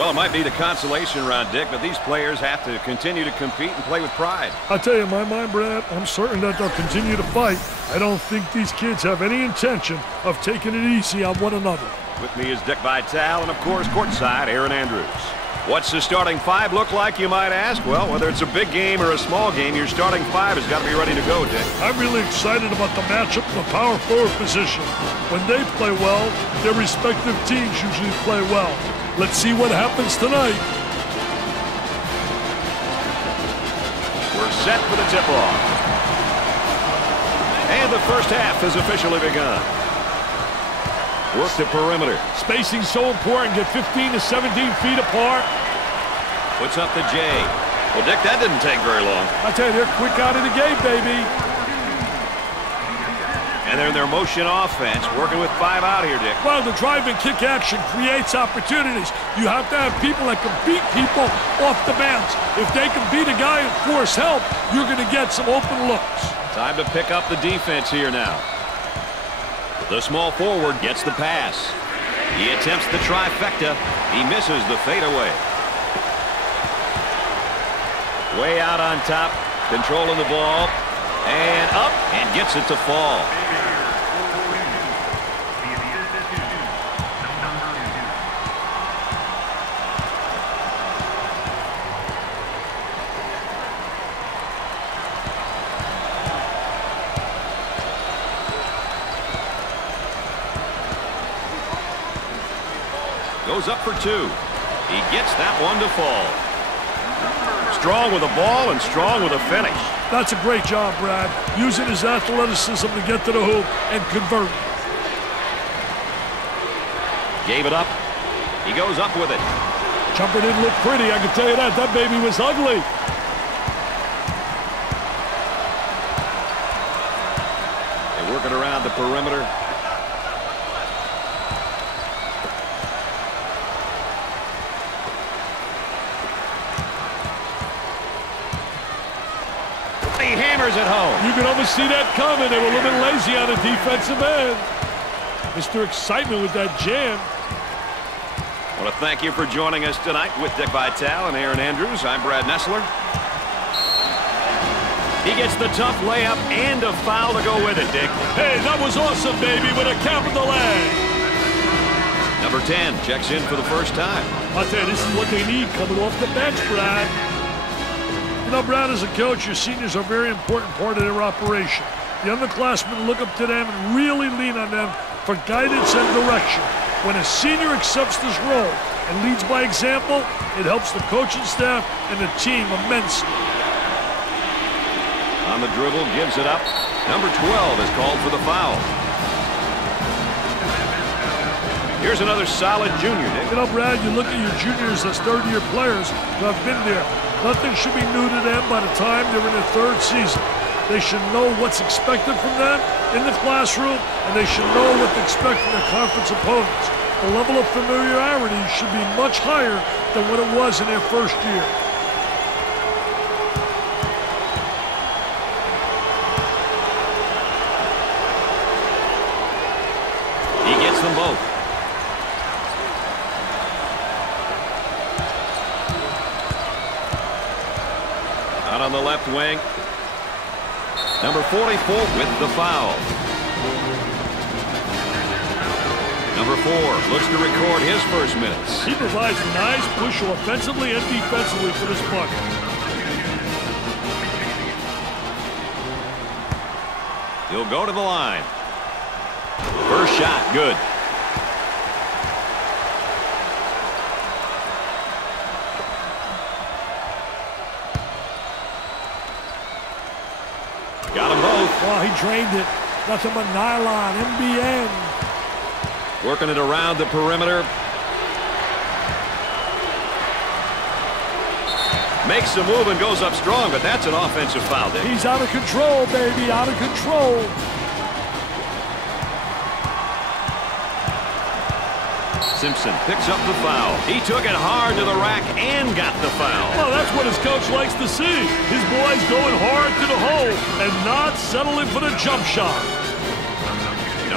Well, it might be the consolation round, Dick, but these players have to continue to compete and play with pride. I tell you, in my mind, Brad, I'm certain that they'll continue to fight. I don't think these kids have any intention of taking it easy on one another. With me is Dick Vitale, and of course, courtside, Aaron Andrews. What's the starting five look like, you might ask? Well, whether it's a big game or a small game, your starting five has got to be ready to go, Dick. I'm really excited about the matchup in the power forward position. When they play well, their respective teams usually play well. Let's see what happens tonight. We're set for the tip-off. And the first half has officially begun. Work the perimeter. Spacing so important. Get 15 to 17 feet apart. Puts up the J. Well, Dick, that didn't take very long. I tell you, they're quick out of the gate, baby. And they're in their motion offense, working with 5 out here, Dick. Well, the drive and kick action creates opportunities. You have to have people that can beat people off the bounce. If they can beat a guy and force help, you're going to get some open looks. Time to pick up the defense here now. The small forward gets the pass. He attempts the trifecta. He misses the fadeaway. Way out on top, controlling the ball. And up, and gets it to fall. Goes up for 2. He gets that one to fall. Strong with the ball and strong with a finish. That's a great job, Brad. Using his athleticism to get to the hoop and convert. Gave it up. He goes up with it. Jumper didn't look pretty, I can tell you that. That baby was ugly. They're working around the perimeter. He hammers it home. You can almost see that coming. They were a little bit lazy on the defensive end. Mr. Excitement with that jam. I want to thank you for joining us tonight with Dick Vitale and Aaron Andrews. I'm Brad Nessler. He gets the tough layup and a foul to go with it, Dick. Hey, that was awesome, baby, with a capital A. Number 10 checks in for the first time. I'll tell you, this is what they need coming off the bench, Brad. You know, Brad, as a coach, your seniors are a very important part of their operation. The underclassmen look up to them and really lean on them for guidance and direction. When a senior accepts this role and leads by example, it helps the coaching staff and the team immensely. On the dribble, gives it up. Number 12 is called for the foul. Here's another solid junior, Nick. You know, Brad, you look at your juniors as third-year players who have been there. Nothing should be new to them by the time they're in their 3rd season. They should know what's expected from them in the classroom, and they should know what to expect from their conference opponents. The level of familiarity should be much higher than what it was in their 1st year. He gets them both. Out on the left wing. Number 44 with the foul. Number 4 looks to record his first minutes. He provides a nice push offensively and defensively for this bucket. He'll go to the line. First shot, good. Got them both. Oh, he drained it. Nothing but nylon, MBN. Working it around the perimeter. Makes the move and goes up strong, but that's an offensive foul, Dick. He's out of control, baby, out of control. Simpson picks up the foul. He took it hard to the rack and got the foul. Well, that's what his coach likes to see. His boys going hard to the hole and not settling for the jump shot.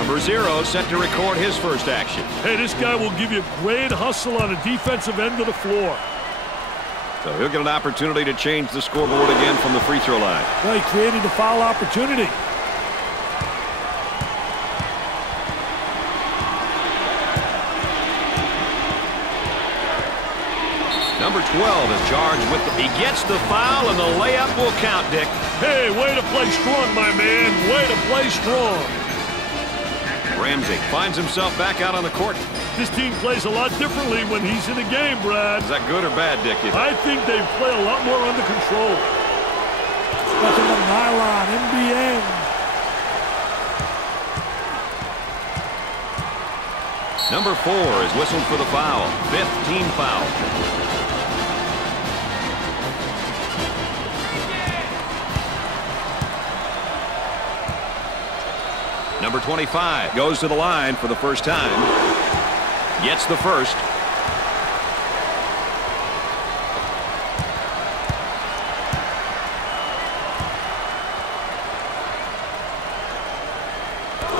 Number 0 set to record his first action. Hey, this guy will give you great hustle on the defensive end of the floor. So he'll get an opportunity to change the scoreboard again from the free throw line. Well, he created a foul opportunity. Number 12 is charged with he gets the foul, and the layup will count, Dick. Hey, way to play strong, my man. Way to play strong. Ramsey finds himself back out on the court. This team plays a lot differently when he's in the game, Brad. Is that good or bad, Dick? I think they play a lot more under control. Nothing but nylon, NBN. Number 4 is whistled for the foul. 5th team foul. Number 25 goes to the line for the first time. Gets the first.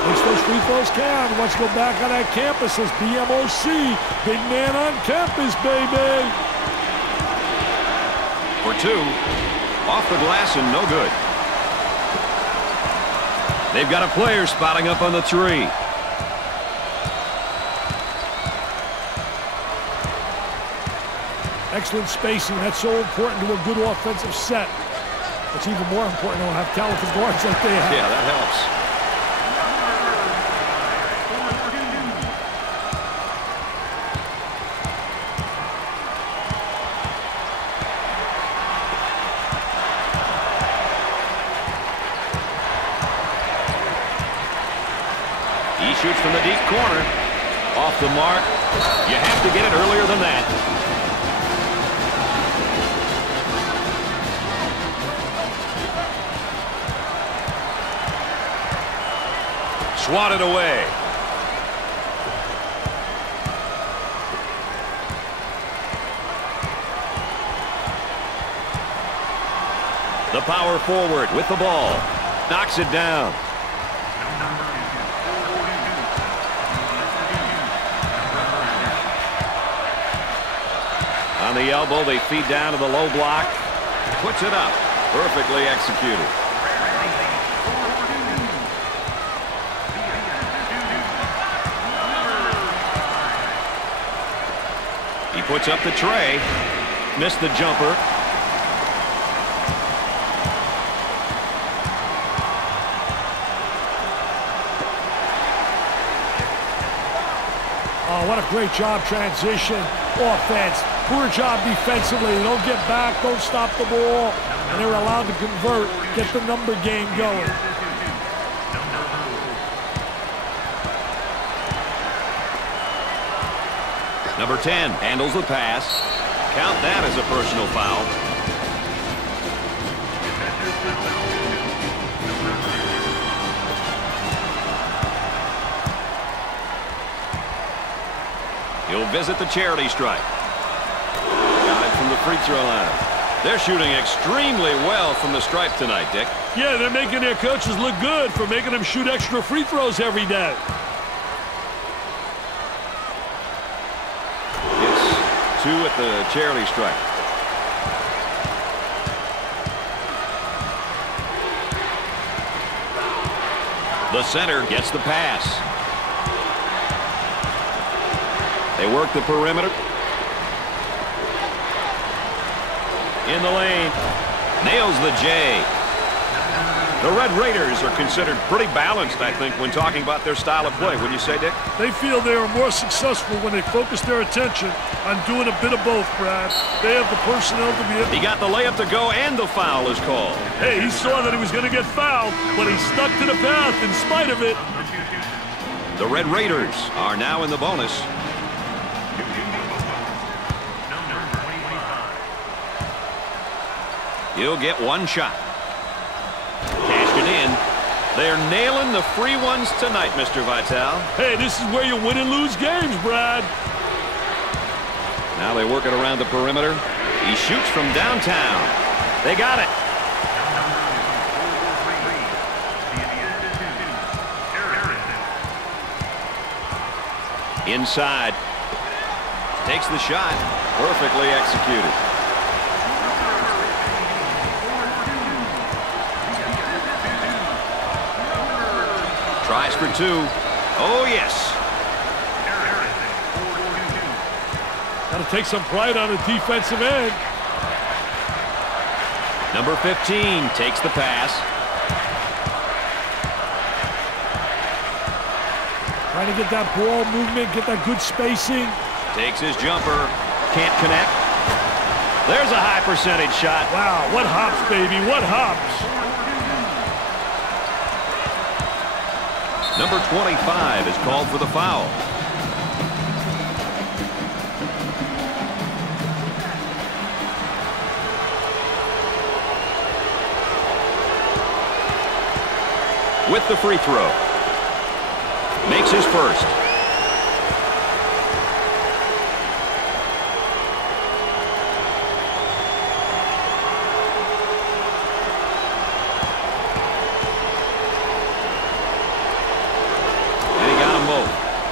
Makes those free throws count. Let's go back on that campus as BMOC. Big man on campus, baby. For 2. Off the glass and no good. They've got a player spotting up on the 3. Excellent spacing. That's so important to a good offensive set. It's even more important to have talented guards like they have. Yeah, that helps. He shoots from the deep corner. Off the mark. You have to get it earlier than that. Swatted away. The power forward with the ball. Knocks it down. On the elbow, they feed down to the low block. Puts it up. Perfectly executed. He puts up the tray. Missed the jumper. Oh, what a great job transition. Offense. Poor job defensively. They don't get back, don't stop the ball, and they're allowed to convert, get the number game going. Number 10 handles the pass. Count that as a personal foul. He'll visit the charity stripe. Got it from the free throw line. They're shooting extremely well from the stripe tonight, Dick. Yeah, they're making their coaches look good for making them shoot extra free throws every day. It's 2 at the charity stripe. The center gets the pass. They work the perimeter. In the lane. Nails the J. The Red Raiders are considered pretty balanced, I think, when talking about their style of play. Wouldn't you say, Dick? They feel they are more successful when they focus their attention on doing a bit of both, Brad. They have the personnel to be able. He got the layup to go, and the foul is called. Hey, he saw that he was going to get fouled, but he stuck to the path in spite of it. The Red Raiders are now in the bonus. He'll get one shot. Cashed it in. They're nailing the free ones tonight, Mr. Vitale. Hey, this is where you win and lose games, Brad. Now they work it around the perimeter. He shoots from downtown. They got it. Inside. Takes the shot. Perfectly executed. Tries for two. Oh, yes. Got to take some pride on the defensive end. Number 15 takes the pass. Trying to get that ball movement, get that good spacing. Takes his jumper. Can't connect. There's a high percentage shot. Wow, what hops, baby, what hops. Number 25 is called for the foul. With the free throw. Makes his first.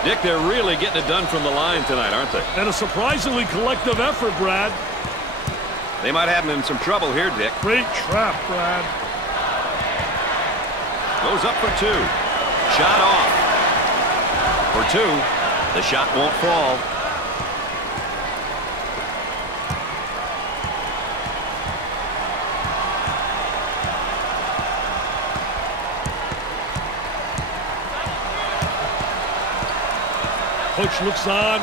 Dick, they're really getting it done from the line tonight, aren't they? And a surprisingly collective effort, Brad. They might have him in some trouble here, Dick. Great trap, Brad. Goes up for two. Shot off. For two. The shot won't fall. Coach looks on,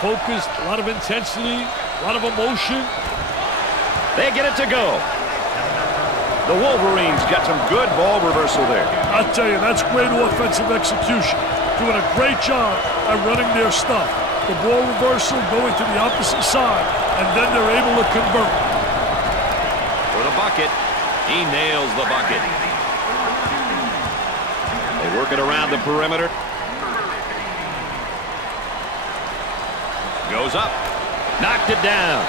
focused, a lot of intensity, a lot of emotion. They get it to go. The Wolverines got some good ball reversal there. I'll tell you, that's great offensive execution. Doing a great job at running their stuff. The ball reversal going to the opposite side, and then they're able to convert. For the bucket, he nails the bucket. They work it around the perimeter. Goes up. Knocked it down.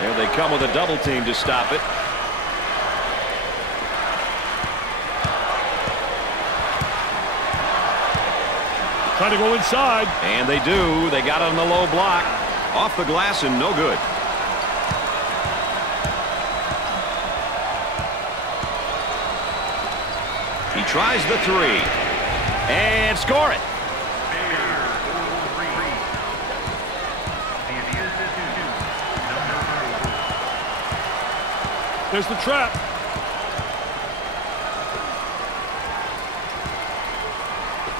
There they come with a double team to stop it. Trying to go inside. And they do. They got it on the low block. Off the glass and no good. He tries the three. And score it. There's the trap.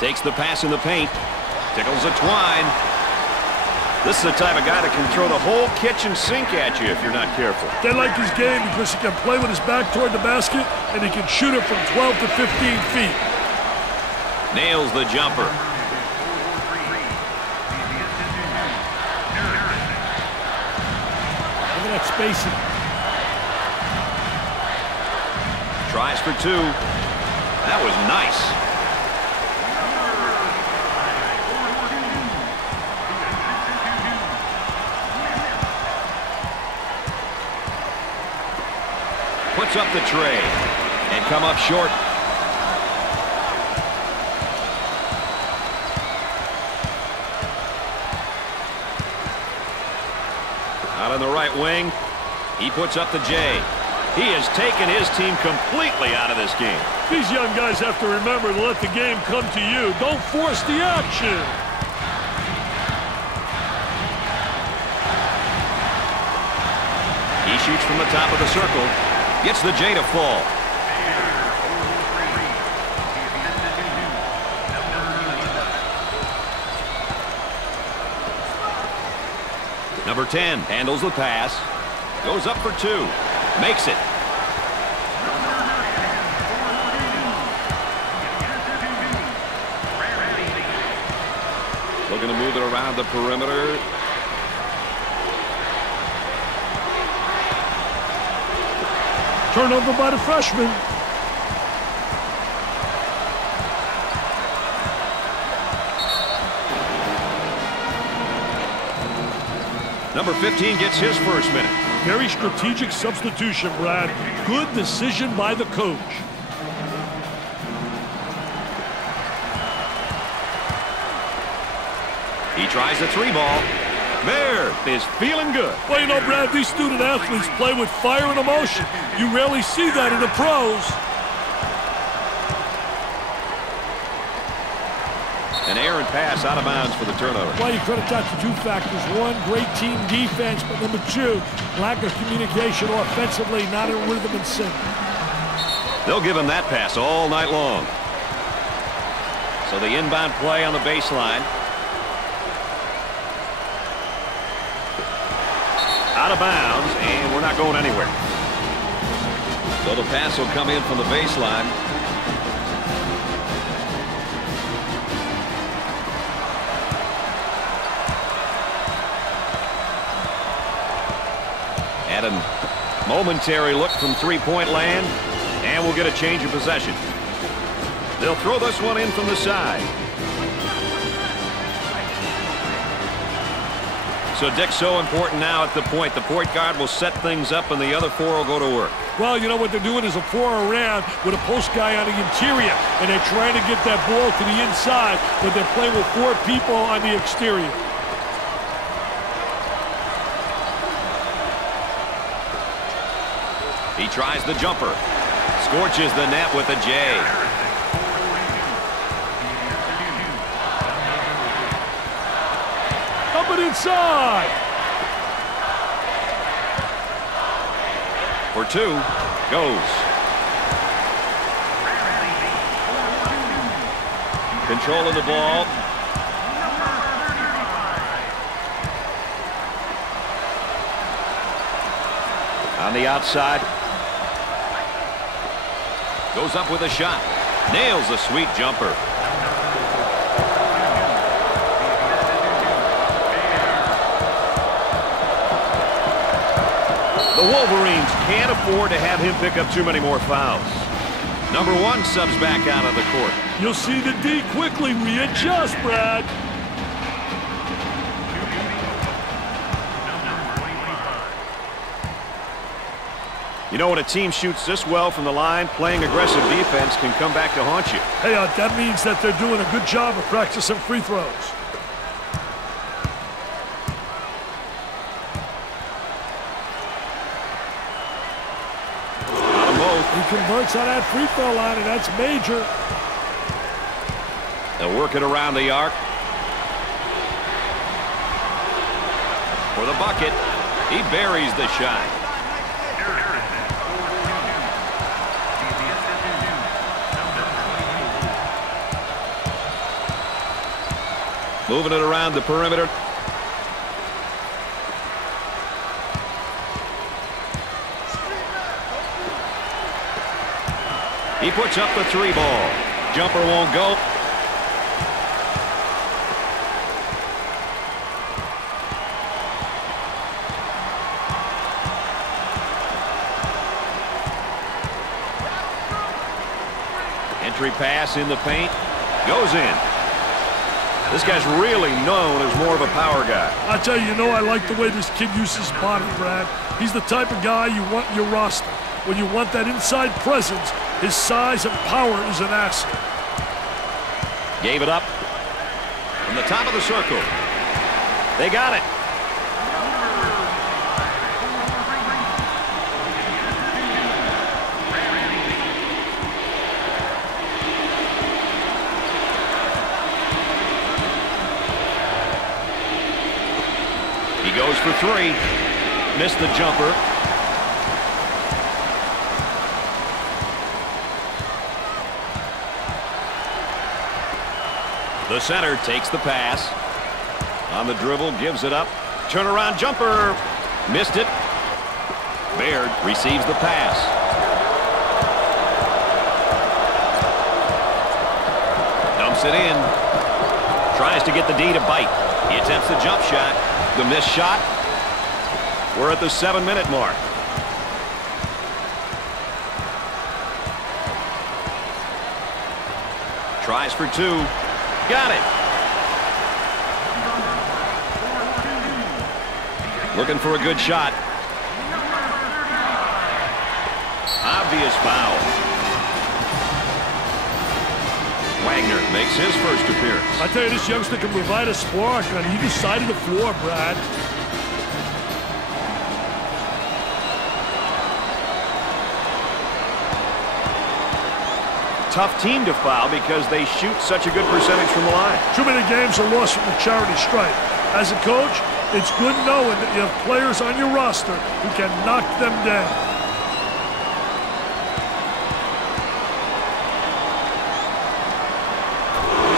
Takes the pass in the paint. Tickles the twine. This is the type of guy that can throw the whole kitchen sink at you if you're not careful. They like his game because he can play with his back toward the basket and he can shoot it from 12 to 15 feet. Nails the jumper. Look at that spacing. Tries for two. That was nice. Puts up the tray and come up short. Out on the right wing, he puts up the J. He has taken his team completely out of this game. These young guys have to remember to let the game come to you. Don't force the action. He shoots from the top of the circle. Gets the J to fall. Number 10 handles the pass. Goes up for two. Makes it. Looking to move it around the perimeter. Turnover by the freshman. Number 15 gets his first minute. Very strategic substitution, Brad. Good decision by the coach. He tries the 3-ball. Baird is feeling good. Well, you know, Brad, these student athletes play with fire and emotion. You rarely see that in the pros. An errant pass out of bounds for the turnover. Well, you credit that to 2 factors. 1, great team defense, but number 2, lack of communication offensively, not in rhythm and sync. They'll give him that pass all night long. So the inbound play on the baseline. Out of bounds, and we're not going anywhere. So the pass will come in from the baseline. At a momentary look from three-point land, and we'll get a change of possession. They'll throw this one in from the side. So, Dick, so important now at the point. The point guard will set things up, and the other 4 will go to work. Well, you know what they're doing is a 4 around with a post guy on the interior, and they're trying to get that ball to the inside, but they're playing with 4 people on the exterior. He tries the jumper. Scorches the net with a J. Up and inside. For 2. Goes. Controlling the ball. On the outside. Goes up with a shot. Nails a sweet jumper. The Wolverines can't afford to have him pick up too many more fouls. Number 1 subs back out of the court. You'll see the D quickly readjust, Brad. You know, when a team shoots this well from the line, playing aggressive defense can come back to haunt you. Hey, that means that they're doing a good job of practicing free throws. He converts on that free throw line, and that's major. They'll work it around the arc. For the bucket, he buries the shot. Moving it around the perimeter. He puts up the 3-ball. Jumper won't go. Entry pass in the paint. Goes in. This guy's really known as more of a power guy. I tell you, I like the way this kid uses his body, Brad. He's the type of guy you want in your roster. When you want that inside presence, his size and power is an asset. Gave it up from the top of the circle. They got it. He goes for 3. Missed the jumper. The center takes the pass. On the dribble, gives it up. Turnaround jumper. Missed it. Baird receives the pass. Dumps it in. Tries to get the D to bite. He attempts the jump shot. The missed shot. We're at the 7-minute mark. Tries for 2. Got it. Looking for a good shot. Obvious foul. Wagner makes his first appearance. I tell you, this youngster can provide a spark on either side of the floor, Brad. Tough team to foul because they shoot such a good percentage from the line. Too many games are lost from the charity stripe. As a coach, it's good knowing that you have players on your roster who can knock them down.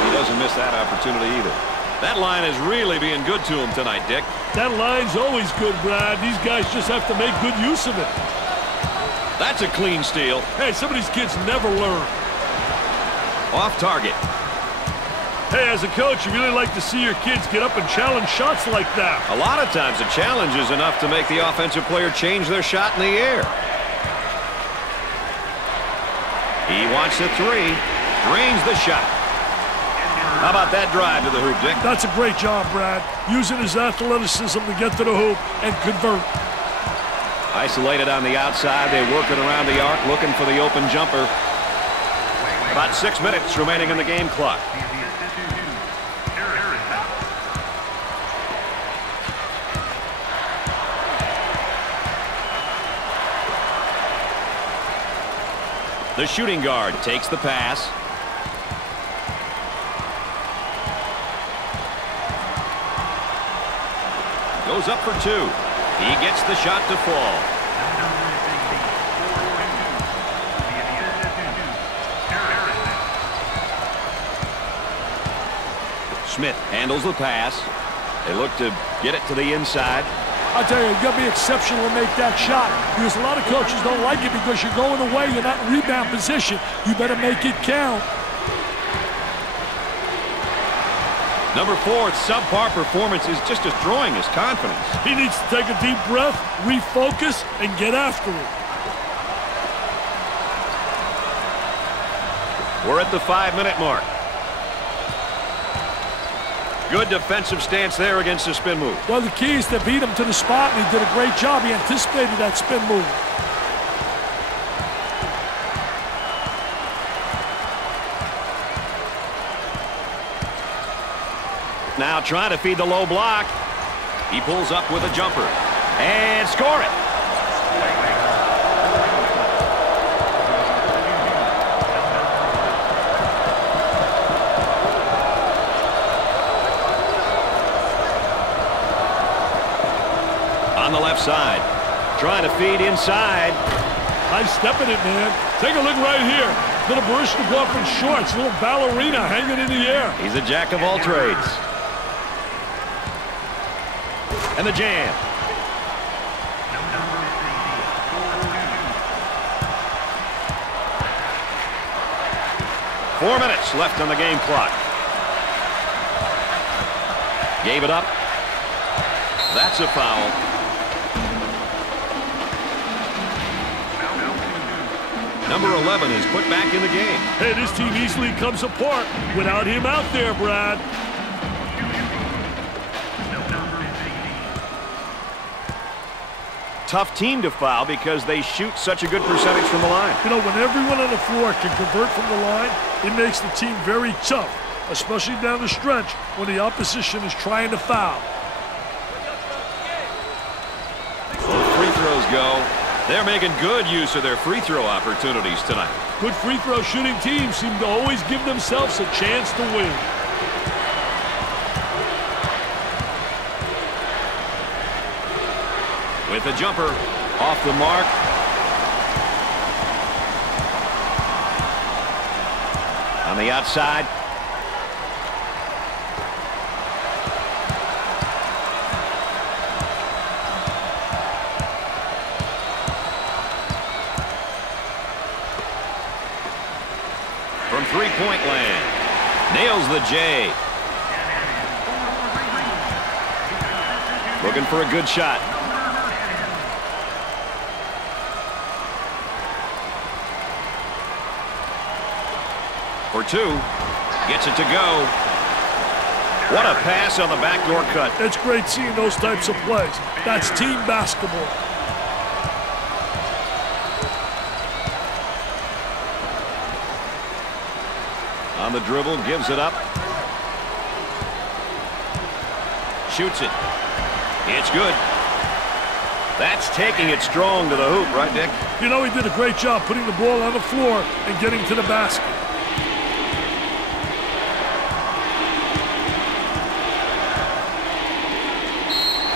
He doesn't miss that opportunity either. That line is really being good to him tonight, Dick. That line's always good, Brad. These guys just have to make good use of it. That's a clean steal. Hey, some of these kids never learn. Off target. Hey, as a coach, you really like to see your kids get up and challenge shots like that. A lot of times a challenge is enough to make the offensive player change their shot in the air. He wants a three. Drains the shot. How about that drive to the hoop, Dick? That's a great job, Brad. Using his athleticism to get to the hoop and convert. Isolated on the outside. They work it around the arc, looking for the open jumper. About 6 minutes remaining in the game clock. The shooting guard takes the pass. Goes up for two. He gets the shot to fall. Smith handles the pass. They look to get it to the inside. I tell you, you've got to be exceptional to make that shot, because a lot of coaches don't like it because you're going away, you're not in rebound position. You better make it count. Number 4, subpar performance is just destroying his confidence. He needs to take a deep breath, refocus, and get after it. We're at the 5-minute mark. Good defensive stance there against the spin move. Well, the key is to beat him to the spot, and he did a great job. He anticipated that spin move. Now trying to feed the low block. He pulls up with a jumper. And score it. On the left side. Trying to feed inside. Nice step in it, man. Take a look right here. Little Baryshnikov in shorts. Little ballerina hanging in the air. He's a jack of all trades. And the jam. Four minutes left on the game clock. Gave it up. That's a foul. Number 11 is put back in the game. Hey, this team easily comes apart without him out there, Brad. Tough team to foul because they shoot such a good percentage from the line. You know, when everyone on the floor can convert from the line, it makes the team very tough, especially down the stretch when the opposition is trying to foul. Both free throws go. They're making good use of their free throw opportunities tonight. Good free throw shooting teams seem to always give themselves a chance to win. With the jumper off the mark. On the outside. From three-point land. Nails the J. Looking for a good shot. For two. Gets it to go. What a pass on the backdoor cut. It's great seeing those types of plays. That's team basketball. On the dribble, gives it up. Shoots it. It's good. That's taking it strong to the hoop, right, Dick? You know, he did a great job putting the ball on the floor and getting to the basket.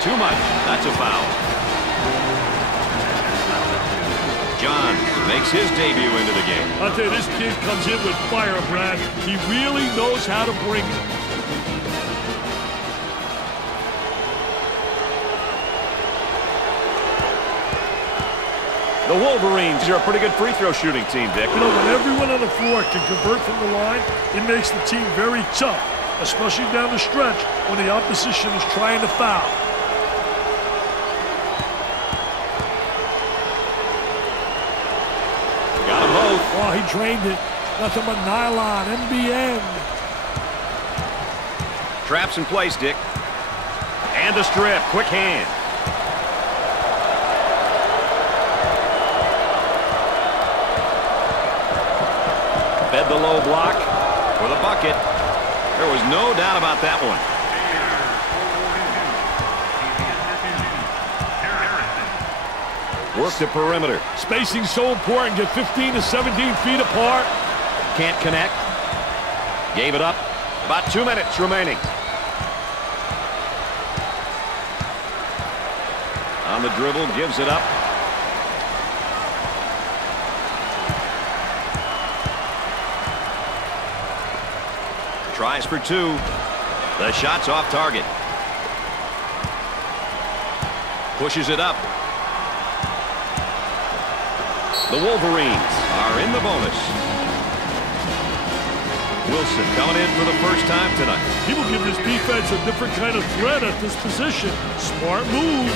Too much. That's a foul. John makes his debut into the game. I'll tell you, this kid comes in with fire, Brad. He really knows how to bring it. The Wolverines are a pretty good free throw shooting team, Dick. You know, when everyone on the floor can convert from the line, it makes the team very tough, especially down the stretch when the opposition is trying to foul. Got them both. Oh, he drained it. Nothing but nylon, NBN. Traps in place, Dick. And the strip. Quick hand. Fed the low block for the bucket. There was no doubt about that one. Work the perimeter. Spacing so important. Get 15 to 17 feet apart. Can't connect. Gave it up. About 2 minutes remaining. On the dribble, gives it up. Tries for two. The shot's off target. Pushes it up. The Wolverines are in the bonus. Wilson coming in for the first time tonight. He will give this defense a different kind of threat at this position. Smart move.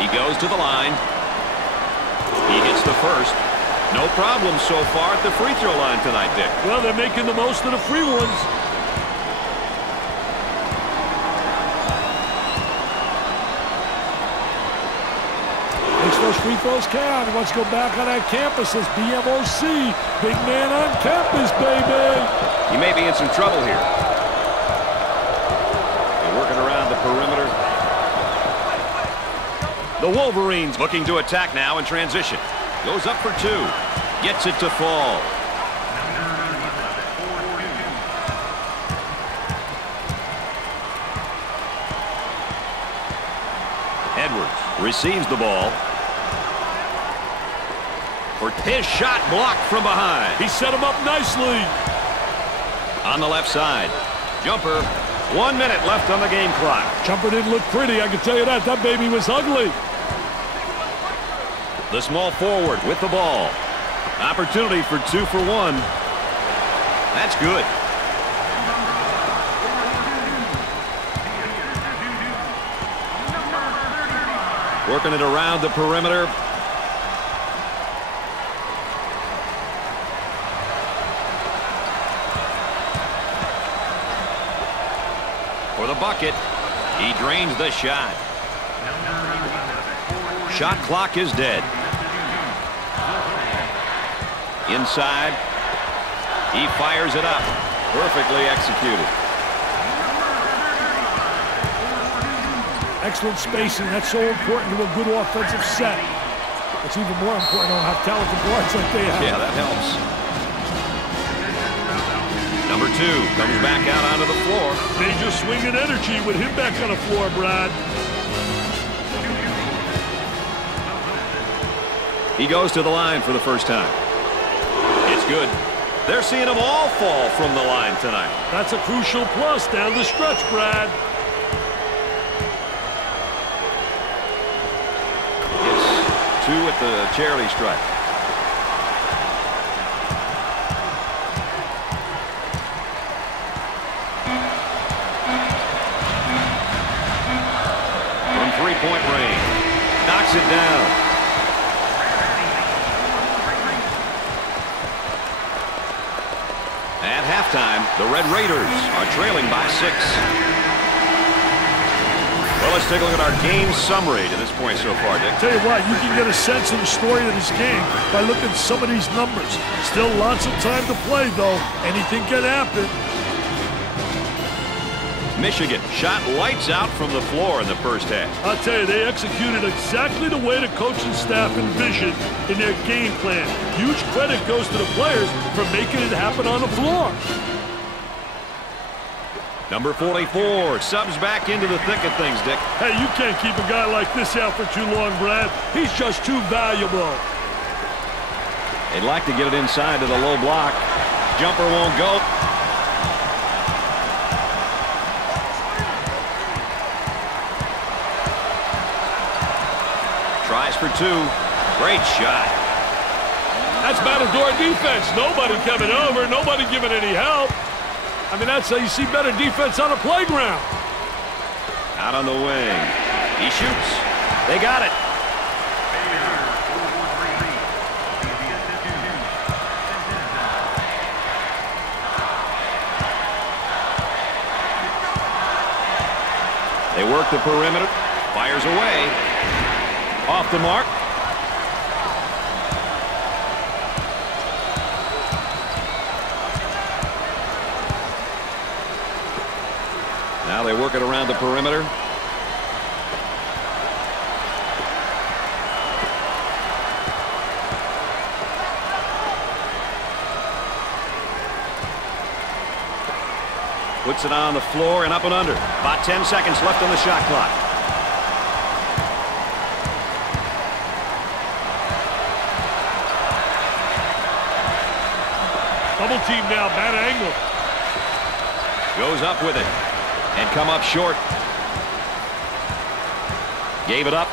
He goes to the line. He hits the first. No problem so far at the free throw line tonight, Dick. Well, they're making the most of the free ones. Makes those free throws count. He wants to go back on that campus as BMOC. Big man on campus, baby. He may be in some trouble here. They're working around the perimeter. The Wolverines looking to attack now in transition. Goes up for two. Gets it to fall. Edwards receives the ball. For his shot blocked from behind. He set him up nicely. On the left side. Jumper. 1 minute left on the game clock. Jumper didn't look pretty, I can tell you that. That baby was ugly. The small forward with the ball. Opportunity for 2 for 1. That's good. Working it around the perimeter. For the bucket. He drains the shot. Shot clock is dead. Inside. He fires it up. Perfectly executed. Excellent spacing. That's so important to a good offensive set. It's even more important to have talented guards like they have. Yeah, that helps. Number 2 comes back out onto the floor. Major swing and energy with him back on the floor, Brad. He goes to the line for the first time. It's good. They're seeing them all fall from the line tonight. That's a crucial plus down the stretch, Brad. It's 2 at the charity stripe. From three-point range. Knocks it down. At halftime, the Red Raiders are trailing by 6. Well, let's take a look at our game summary to this point so far, Dick. Tell you what, you can get a sense of the story of this game by looking at some of these numbers. Still lots of time to play, though. Anything can happen. Michigan shot lights out from the floor in the first half. I'll tell you, they executed exactly the way the coaching staff envisioned in their game plan. Huge credit goes to the players for making it happen on the floor. Number 44 subs back into the thick of things, Dick. Hey, you can't keep a guy like this out for too long, Brad. He's just too valuable. They'd like to get it inside to the low block. Jumper won't go. Tries for 2. Great shot. That's Matador defense. Nobody coming over. Nobody giving any help. I mean, that's how you see better defense on a playground. Out on the wing. He shoots. They got it. They work the perimeter. Fires away. Off the mark. Now they work it around the perimeter. Puts it on the floor and up and under. About 10 seconds left on the shot clock. Double team now, bad angle. Goes up with it. And come up short. Gave it up.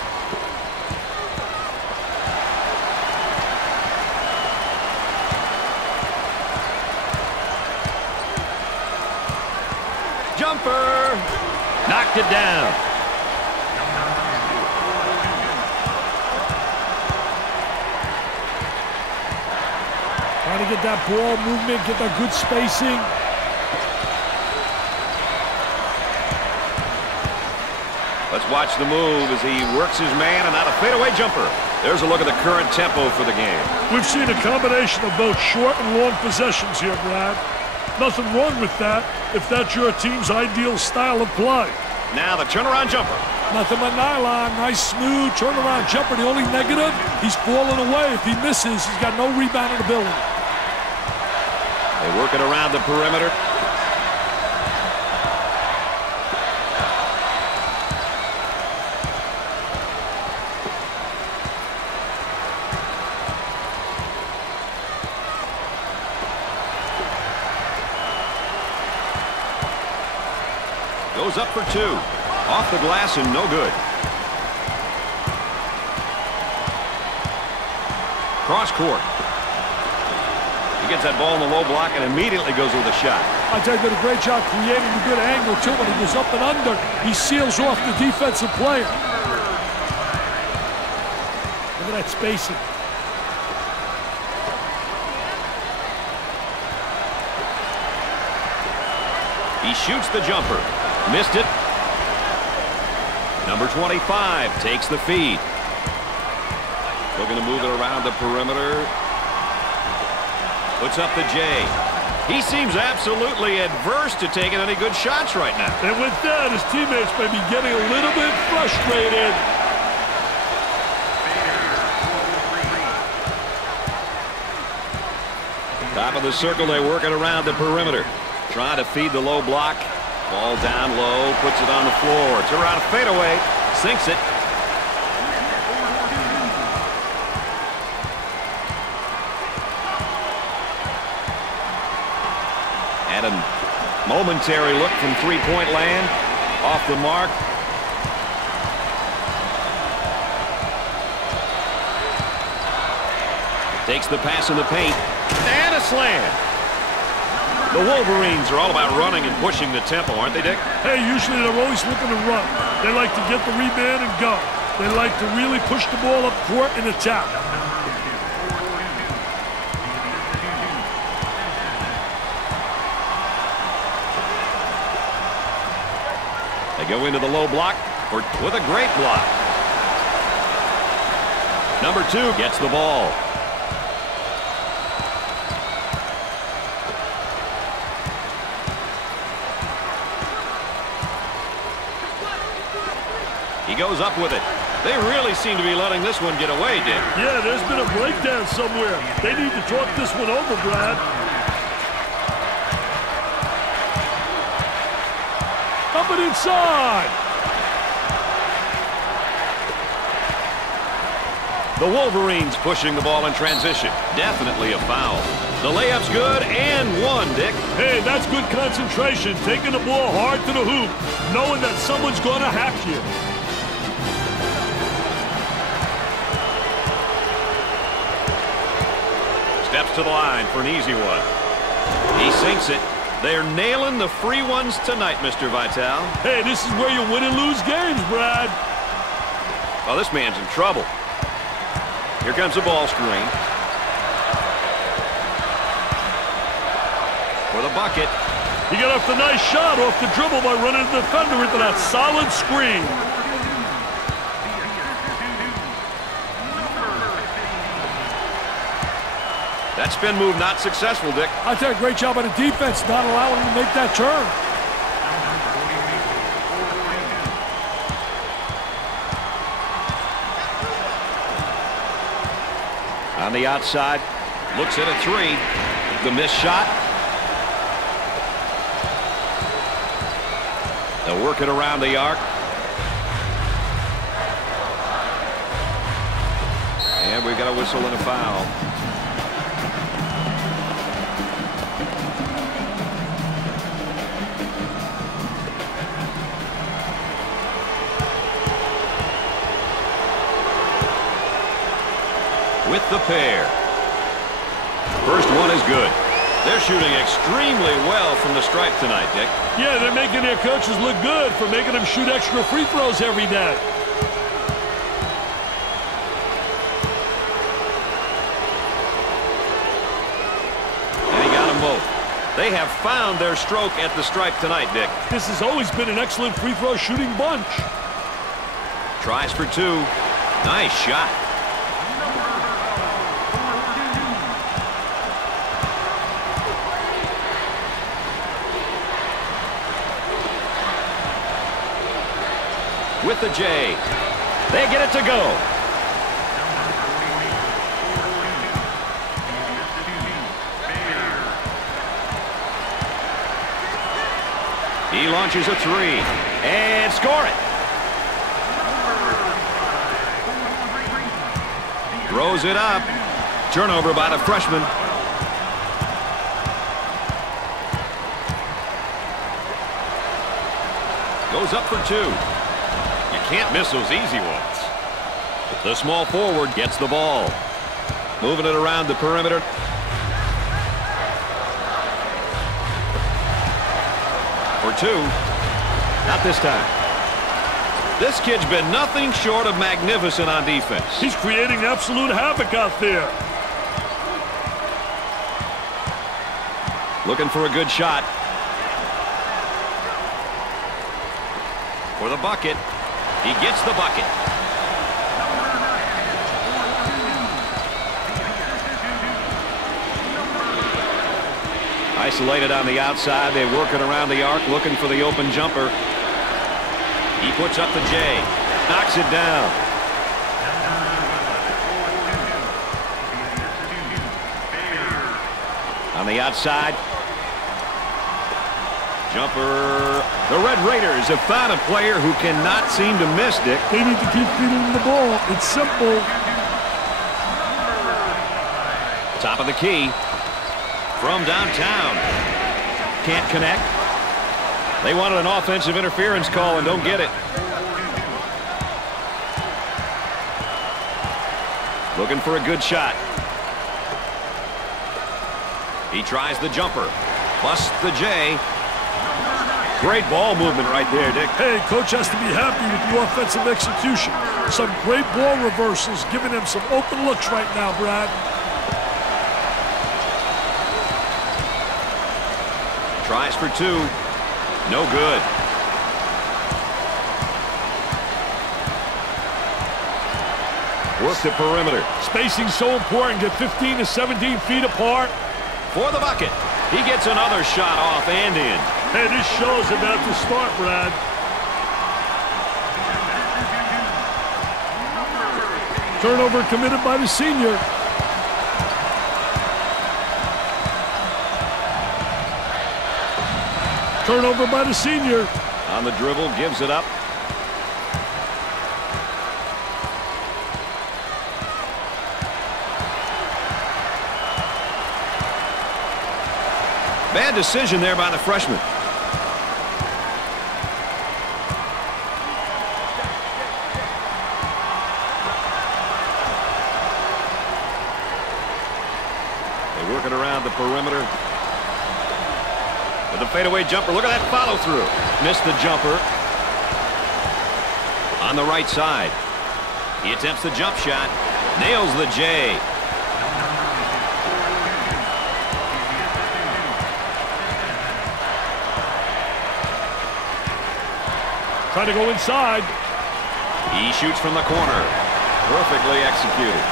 Jumper. Knocked it down. Trying to get that ball movement, get that good spacing. Let's watch the move as he works his man and out a fadeaway jumper. There's a look at the current tempo for the game. We've seen a combination of both short and long possessions here, Brad. Nothing wrong with that if that's your team's ideal style of play. Now the turnaround jumper. Nothing but nylon. Nice, smooth turnaround jumper. The only negative, he's falling away. If he misses, he's got no rebounding ability. They work it around the perimeter. Goes up for 2. Off the glass and no good. Cross court. He gets that ball in the low block and immediately goes with a shot. I tell you, did a great job creating a good angle, too. When he goes up and under, he seals off the defensive player. Look at that spacing. He shoots the jumper. Missed it. Number 25 takes the feed. Looking to move it around the perimeter. Puts up the J. He seems absolutely adverse to taking any good shots right now. And with that, his teammates may be getting a little bit frustrated. Top of the circle, they work it around the perimeter. Trying to feed the low block. Ball down low, puts it on the floor. Turn around a fadeaway, sinks it. And a momentary look from three-point land. Off the mark. Takes the pass in the paint. And a slam. The Wolverines are all about running and pushing the tempo, aren't they, Dick? Hey, usually they're always looking to run. They like to get the rebound and go. They like to really push the ball up court and attack. go into the low block with a great block. Number 2 gets the ball. He goes up with it. They really seem to be letting this one get away, Dick. Yeah, there's been a breakdown somewhere. They need to talk this one over, Brad. Up and inside. The Wolverines pushing the ball in transition. Definitely a foul. The layup's good and one, Dick. Hey, that's good concentration. Taking the ball hard to the hoop, knowing that someone's going to hack you. Steps to the line for an easy one. He sinks it. They're nailing the free ones tonight, Mr. Vitale. Hey, this is where you win and lose games, Brad. Oh, this man's in trouble. Here comes the ball screen. For the bucket. He got off the nice shot off the dribble by running the defender into that solid screen. That spin move not successful, Dick. I did a great job on the defense, not allowing him to make that turn. On the outside, looks at a 3. The missed shot. They'll work it around the arc. And we've got a whistle and a foul. With the pair. First one is good. They're shooting extremely well from the stripe tonight, Dick. Yeah, they're making their coaches look good for making them shoot extra free throws every day. And he got them both. They have found their stroke at the stripe tonight, Dick. This has always been an excellent free throw shooting bunch. Tries for 2. Nice shot. With the J. They get it to go. He launches a 3 and score it. Throws it up. Turnover by the freshman. Goes up for 2. Can't miss those easy ones. The small forward gets the ball. Moving it around the perimeter. For 2. Not this time. This kid's been nothing short of magnificent on defense. He's creating absolute havoc out there. Looking for a good shot. For the bucket. He gets the bucket. Isolated on the outside. They work it around the arc, looking for the open jumper. He puts up the J. Knocks it down. On the outside. Jumper. The Red Raiders have found a player who cannot seem to miss, Dick. They need to keep feeding him the ball. It's simple. Top of the key. From downtown. Can't connect. They wanted an offensive interference call and don't get it. Looking for a good shot. He tries the jumper. Busts the J. Great ball movement right there, Dick. Hey, coach has to be happy with the offensive execution. Some great ball reversals, giving them some open looks right now, Brad. Tries for 2. No good. Work the perimeter. Spacing so important. Get 15 to 17 feet apart. For the bucket. He gets another shot off and in. Hey, this show's about to start, Brad. Turnover committed by the senior. Turnover by the senior. On the dribble, gives it up. Bad decision there by the freshman. They work it around the perimeter. With the fadeaway jumper. Look at that follow through. Missed the jumper. On the right side. He attempts the jump shot. Nails the J. Trying to go inside. He shoots from the corner. Perfectly executed.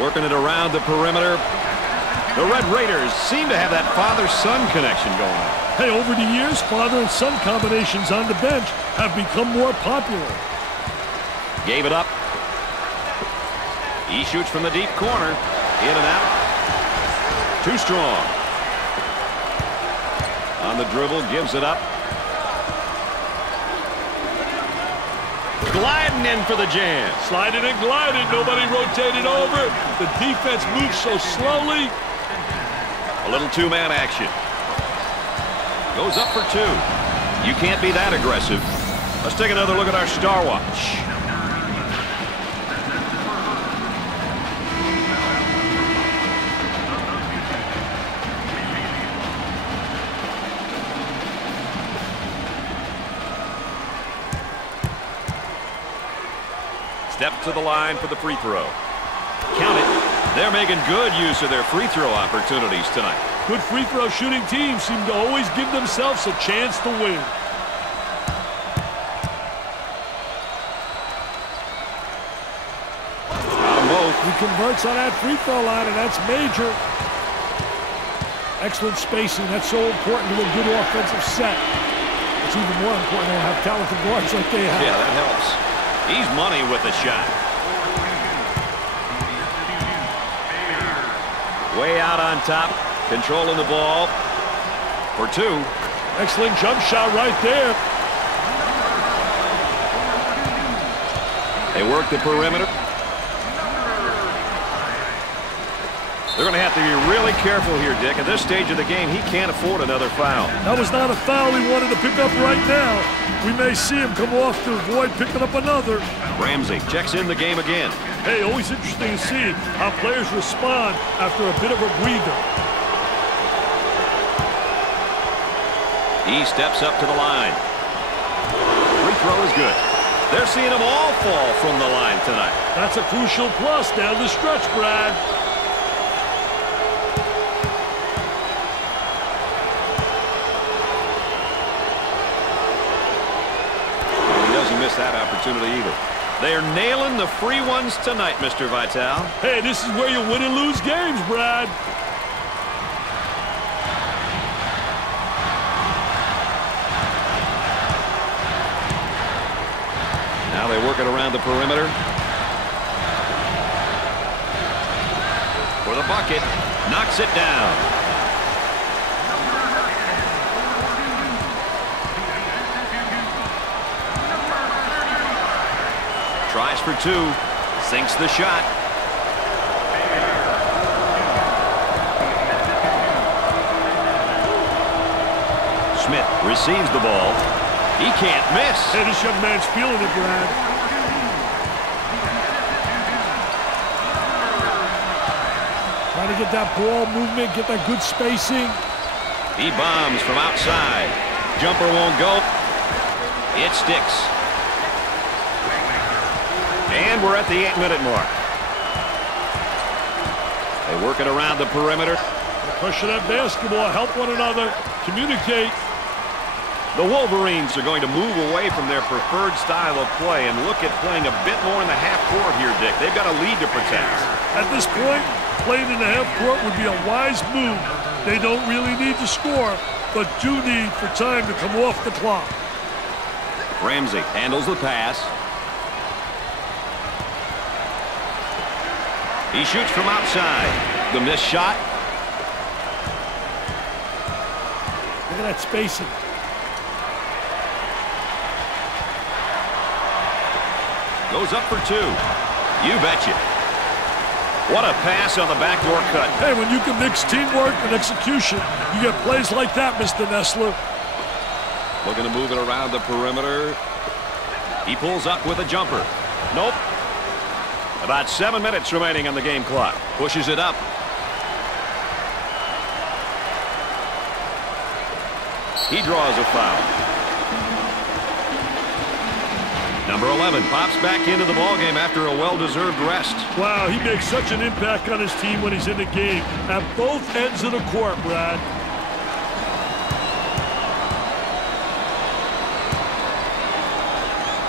Working it around the perimeter. The Red Raiders seem to have that father-son connection going on. Hey, over the years, father and son combinations on the bench have become more popular. Gave it up. He shoots from the deep corner. In and out. Too strong. On the dribble, gives it up. Gliding in for the jam. Sliding and gliding. Nobody rotated over. The defense moves so slowly. A little two-man action. Goes up for two. You can't be that aggressive. Let's take another look at our star watch. Step to the line for the free throw. Count it. They're making good use of their free throw opportunities tonight. Good free throw shooting teams seem to always give themselves a chance to win. Got them both. He converts on that free throw line, and that's major. Excellent spacing. That's so important to a good offensive set. It's even more important to have talented guards like they have. Yeah, that helps. He's money with the shot. Way out on top, controlling the ball for two. Excellent jump shot right there. They work the perimeter. They're going to have to be really careful here, Dick. At this stage of the game, he can't afford another foul. That was not a foul he wanted to pick up right now. We may see him come off to avoid picking up another. Ramsey checks in the game again. Hey, always interesting to see how players respond after a bit of a breather. He steps up to the line. Free throw is good. They're seeing them all fall from the line tonight. That's a crucial plus down the stretch, Brad. Miss that opportunity either. They're nailing the free ones tonight, Mr. Vital. Hey, this is where you win and lose games, Brad. Now they work it around the perimeter. For the bucket. Knocks it down. Tries for two. Sinks the shot. Smith receives the ball. He can't miss. Hey, this young man's feeling it, Brad. Trying to get that ball movement, get that good spacing. He bombs from outside. Jumper won't go. It sticks. And we're at the 8-minute mark. They work it around the perimeter. Push that basketball, help one another, communicate. The Wolverines are going to move away from their preferred style of play and look at playing a bit more in the half court here, Dick. They've got a lead to protect. At this point, playing in the half court would be a wise move. They don't really need to score, but do need for time to come off the clock. Ramsey handles the pass. He shoots from outside. The missed shot. Look at that spacing. Goes up for two. You betcha. What a pass on the backdoor cut. Hey, when you can mix teamwork and execution, you get plays like that, Mr. Nessler. Looking to move it around the perimeter. He pulls up with a jumper. Nope. About 7 minutes remaining on the game clock. Pushes it up. He draws a foul. Number 11 pops back into the ballgame after a well-deserved rest. Wow, he makes such an impact on his team when he's in the game at both ends of the court, Brad.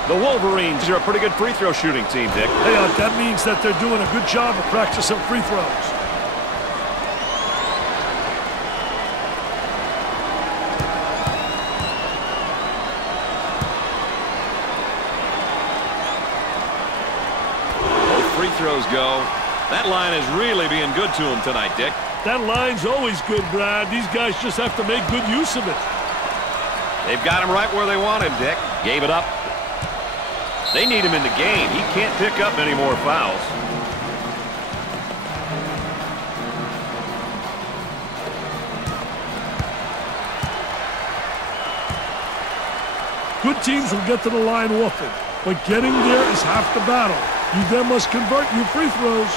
The Wolverines are a pretty good free throw shooting team, Dick. Hey, that means that they're doing a good job of practicing free throws. Free throws go. That line is really being good to him tonight, Dick. That line's always good, Brad. These guys just have to make good use of it. They've got him right where they want him, Dick. Gave it up. They need him in the game. He can't pick up any more fouls. Good teams will get to the line often, but getting there is half the battle. You then must convert your free throws.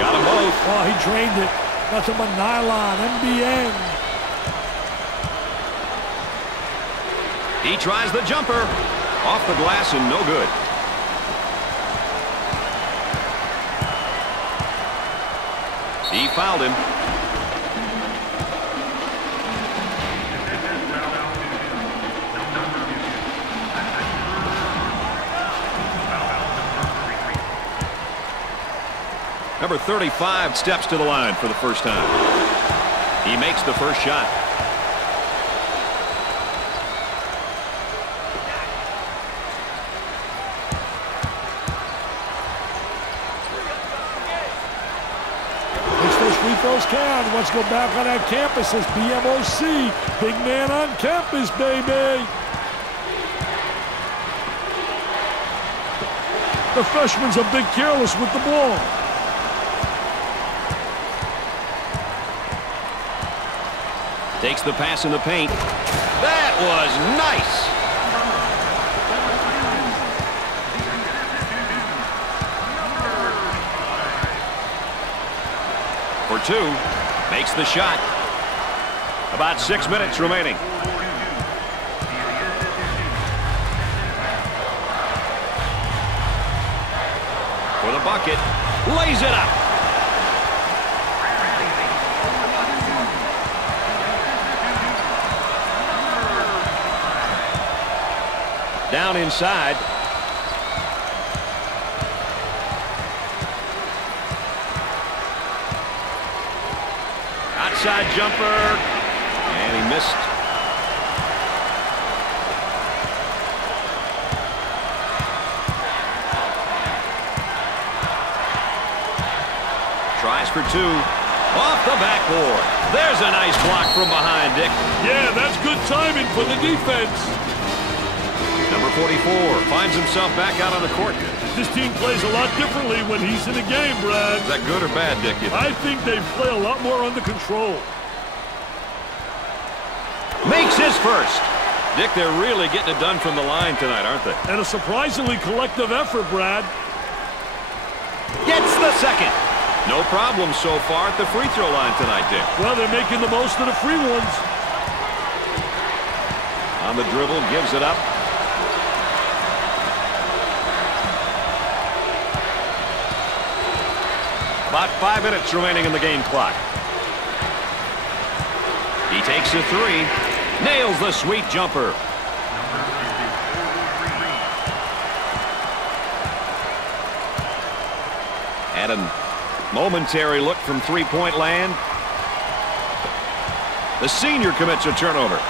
Got them both. Oh, he drained it. Nothing but nylon, NBN. He tries the jumper. Off the glass and no good. He fouled him. Number 35 steps to the line for the first time. He makes the first shot. Makes those free throws count. Let's go back on that campus as BMOC. Big man on campus, baby. The freshman's a bit careless with the ball. Takes the pass in the paint. That was nice. For two. Makes the shot. About 6 minutes remaining. For the bucket. Lays it up. Down inside. Outside jumper. And he missed. Tries for two. Off the backboard. There's a nice block from behind, Dick. Yeah, that's good timing for the defense. Number 44 finds himself back out on the court. This team plays a lot differently when he's in the game, Brad. Is that good or bad, Dick? I think they play a lot more under control. Makes his first. Dick, they're really getting it done from the line tonight, aren't they? And a surprisingly collective effort, Brad. Gets the second. No problem so far at the free throw line tonight, Dick. Well, they're making the most of the free ones. On the dribble, gives it up. About 5 minutes remaining in the game clock. He takes a three. Nails the sweet jumper. Had a momentary look from three-point land. The senior commits a turnover.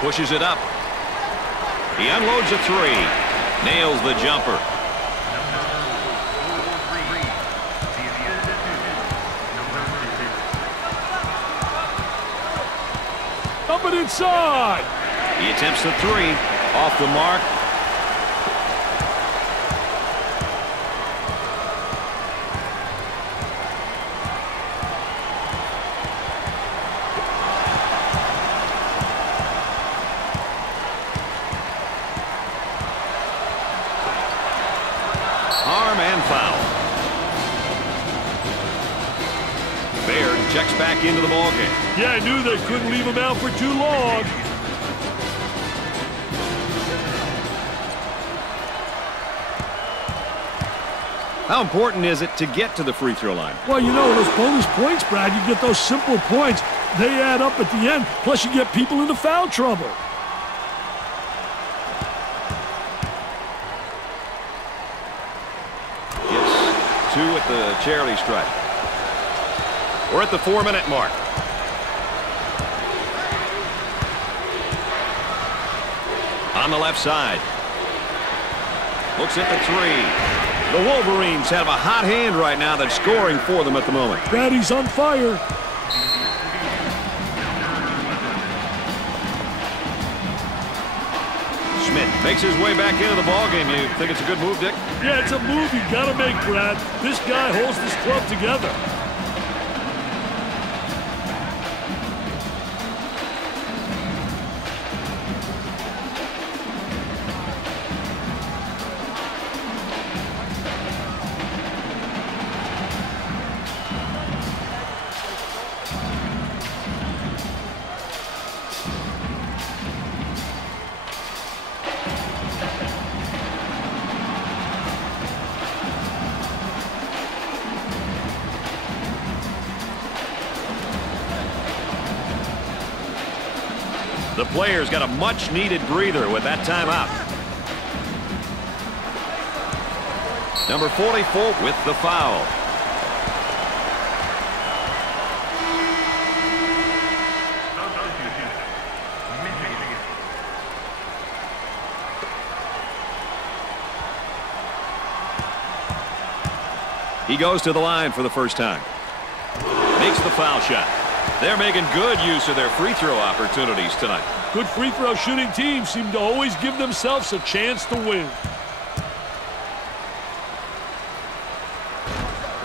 Pushes it up. He unloads a three. Nails the jumper. Up and inside. He attempts the three. Off the mark. Harm and foul. Baird checks back into the ballgame. Yeah, I knew they couldn't leave him out for too long. How important is it to get to the free throw line? Well, you know, those bonus points, Brad, you get those simple points. They add up at the end, plus you get people into foul trouble. Gets 2 at the charity stripe. We're at the 4-minute mark. On the left side. Looks at the three. The Wolverines have a hot hand right now that's scoring for them at the moment. Brad, he's on fire. Smith makes his way back into the ballgame. You think it's a good move, Dick? Yeah, it's a move you got to make, Brad. This guy holds this club together. The players got a much-needed breather with that timeout. Number 44 with the foul. He goes to the line for the first time. Makes the foul shot. They're making good use of their free throw opportunities tonight. Good free throw shooting teams seem to always give themselves a chance to win.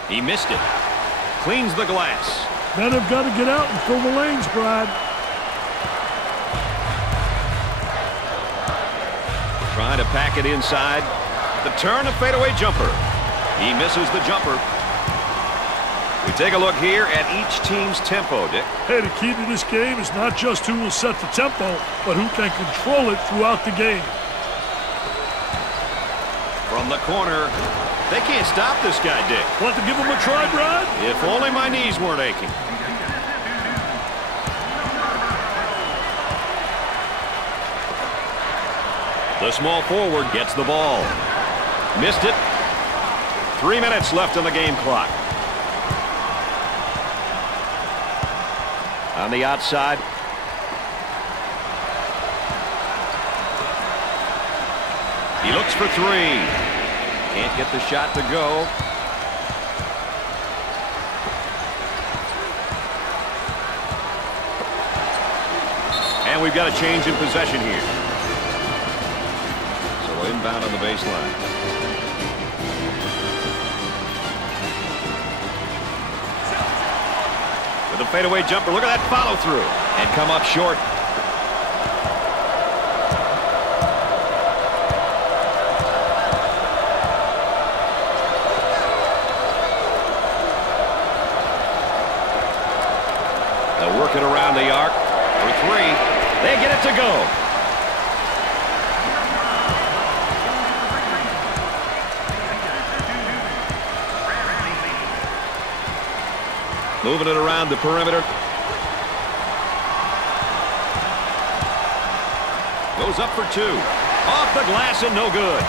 He missed it. Cleans the glass. Men have got to get out and fill the lanes, Brad. Trying to pack it inside. The turn, a fadeaway jumper. He misses the jumper. We take a look here at each team's tempo, Dick. Hey, the key to this game is not just who will set the tempo, but who can control it throughout the game. From the corner, they can't stop this guy, Dick. Want to give him a try, Brad? If only my knees weren't aching. The small forward gets the ball. Missed it. 3 minutes left on the game clock. On the outside. He looks for three. Can't get the shot to go. And we've got a change in possession here. So inbound on the baseline. The fadeaway jumper. Look at that follow through. And come up short. They'll work it around the arc for three. They get it to go. Moving it around the perimeter. Goes up for 2. Off the glass and no good.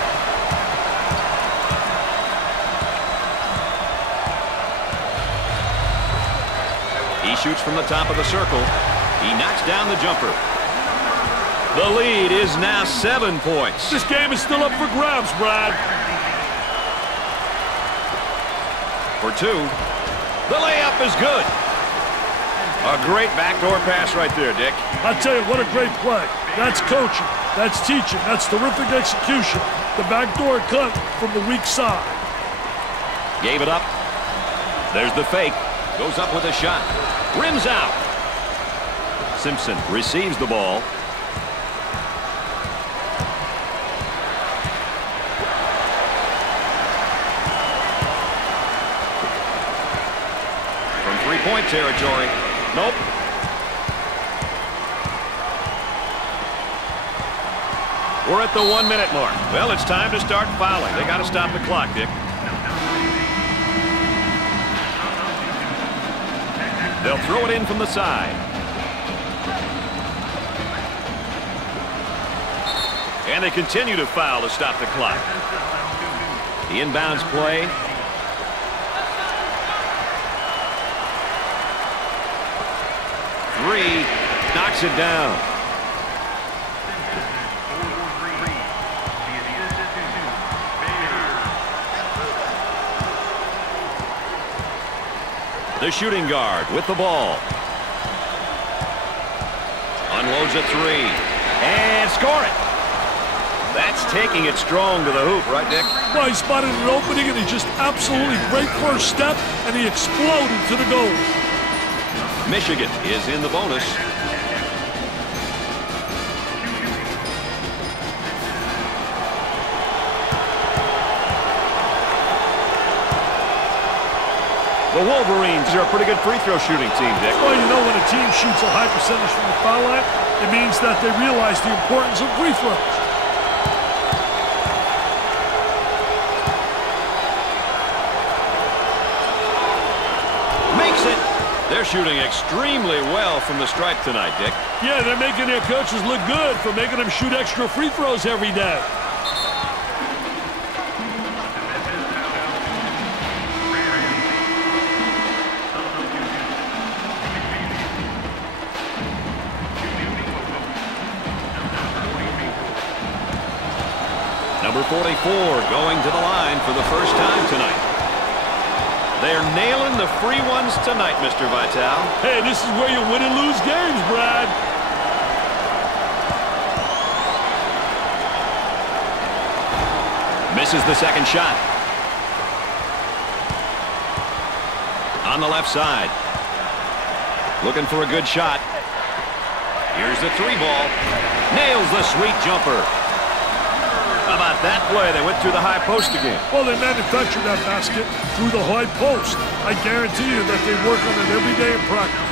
He shoots from the top of the circle. He knocks down the jumper. The lead is now 7 points. This game is still up for grabs, Brad. For 2. The layup is good. A great backdoor pass right there, Dick. I tell you, what a great play. That's coaching. That's teaching. That's terrific execution. The backdoor cut from the weak side. Gave it up. There's the fake. Goes up with a shot. Rims out. Simpson receives the ball. From three-point territory. Nope. We're at the 1-minute mark. Well, it's time to start fouling. They got to stop the clock, Dick. They'll throw it in from the side. And they continue to foul to stop the clock. The inbounds play. Three. Knocks it down. The shooting guard with the ball. Unloads a 3. And score it. That's taking it strong to the hoop, right, Dick? Well, he spotted an opening, and he just absolutely great first step, and he exploded to the goal. Michigan is in the bonus. The Wolverines are a pretty good free throw shooting team, Dick. Well, you know, when a team shoots a high percentage from the foul line, it means that they realize the importance of free throws. Makes it. They're shooting extremely well from the stripe tonight, Dick. Yeah, they're making their coaches look good for making them shoot extra free throws every day. Number 44 going to the line for the first time tonight. They're nailing the free ones tonight, Mr. Vitale. Hey, this is where you win and lose games, Brad. Misses the second shot. On the left side. Looking for a good shot. Here's the 3-ball. Nails the sweet jumper. How about that play? They went through the high post again. Well, they manufactured that basket through the high post. I guarantee you that they work on it every day in practice.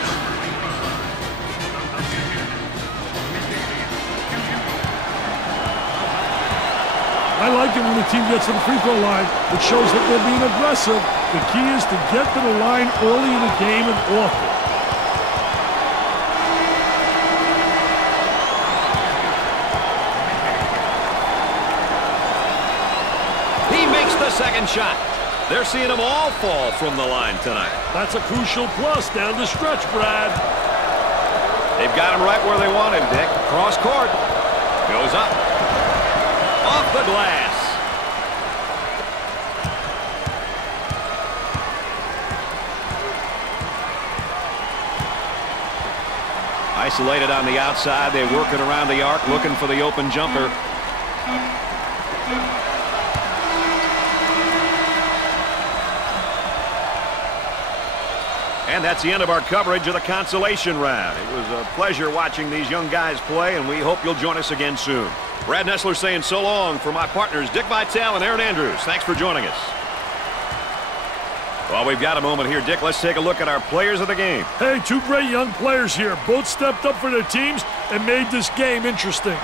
I like it when the team gets to the free throw line. It shows that they're being aggressive. The key is to get to the line early in the game and often. Second shot. They're seeing them all fall from the line tonight. That's a crucial plus down the stretch, Brad. They've got him right where they want him, Dick. Cross court. Goes up. Off the glass. Isolated on the outside. They're working around the arc, looking for the open jumper. And that's the end of our coverage of the consolation round. It was a pleasure watching these young guys play, and we hope you'll join us again soon. Brad Nessler saying so long for my partners, Dick Vitale and Aaron Andrews. Thanks for joining us. Well, we've got a moment here, Dick. Let's take a look at our players of the game. Hey, two great young players here. Both stepped up for their teams and made this game interesting.